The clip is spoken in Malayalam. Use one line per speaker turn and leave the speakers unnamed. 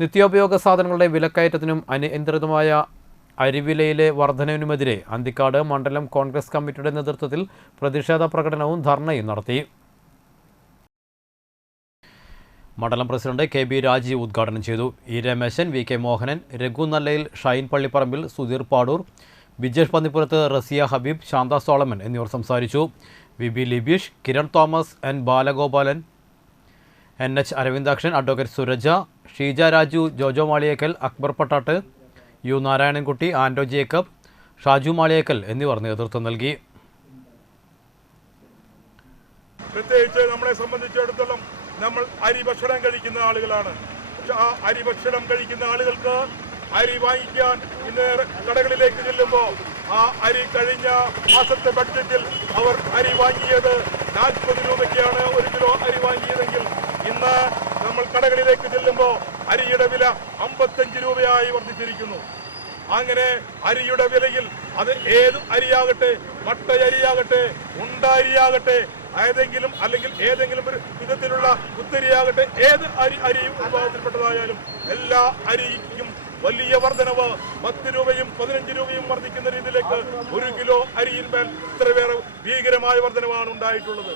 നിത്യോപയോഗ സാധനങ്ങളുടെ വിലക്കയറ്റത്തിനും അനിയന്ത്രിതമായ അരിവിലയിലെ വർധനവിനുമെതിരെ അന്തിക്കാട് മണ്ഡലം കോൺഗ്രസ് കമ്മിറ്റിയുടെ നേതൃത്വത്തിൽ പ്രതിഷേധ പ്രകടനവും ധർണയും നടത്തി. മണ്ഡലം പ്രസിഡന്റ് കെ ബി രാജീവ് ഉദ്ഘാടനം ചെയ്തു. E Rameshan V K Mohanan Raghu നല്ലയിൽ Shine Pallipparambil Sudheer Padoor Vijesh Pannippurath Raziya Habeeb Shantha Solomon എന്നിവർ സംസാരിച്ചു. V B Libeesh Kiran Thomas N Balagopalan N H Aravindakshan advocate Suraja Sheeja Raju Jojo Maliyekkal Akbar Pattatt U Narayanankutty Ando Jacob Shaju Maliyekkal എന്നിവർ നേതൃത്വം നൽകി.
പ്രത്യേകിച്ച് നമ്മളെ സംബന്ധിച്ചിടത്തോളം നമ്മൾ അരി ഭക്ഷണം കഴിക്കുന്ന ആളുകളാണ്. ആ അരി ഭക്ഷണം കഴിക്കുന്ന ആളുകൾക്ക് അരി വാങ്ങിക്കാൻ ഇന്ന് കടകളിലേക്ക് ചെല്ലുമ്പോൾ ആ അരി കഴിഞ്ഞ മാസത്തെ ബഡ്ജറ്റിൽ അവർ അരി വാങ്ങിയത് നാൽപ്പത് രൂപയ്ക്കാണ് ഒരു കിലോ അരി വാങ്ങിയതെങ്കിൽ ഇന്ന് നമ്മൾ കടകളിലേക്ക് ചെല്ലുമ്പോൾ അരിയുടെ വില രൂപയായി വർദ്ധിച്ചിരിക്കുന്നു. അങ്ങനെ അരിയുടെ വിലയിൽ അത് ഏത് അരിയാകട്ടെ മട്ട അരിയാകട്ടെ ഉണ്ട അരിയാകട്ടെ ഏതെങ്കിലും അല്ലെങ്കിൽ ഏതെങ്കിലും ഒരു വിധത്തിലുള്ള കുത്തരിയാകട്ടെ ഏത് അരി അരിയും വിഭാഗത്തിൽപ്പെട്ടതായാലും എല്ലാ അരിക്കും വലിയ വർധനവ് പത്ത് രൂപയും പതിനഞ്ച് രൂപയും വർദ്ധിക്കുന്ന രീതിയിലേക്ക് ഒരു കിലോ അരിയിന്മേൽ ഇത്ര വേറെ ഭീകരമായ വർധനവാണ് ഉണ്ടായിട്ടുള്ളത്.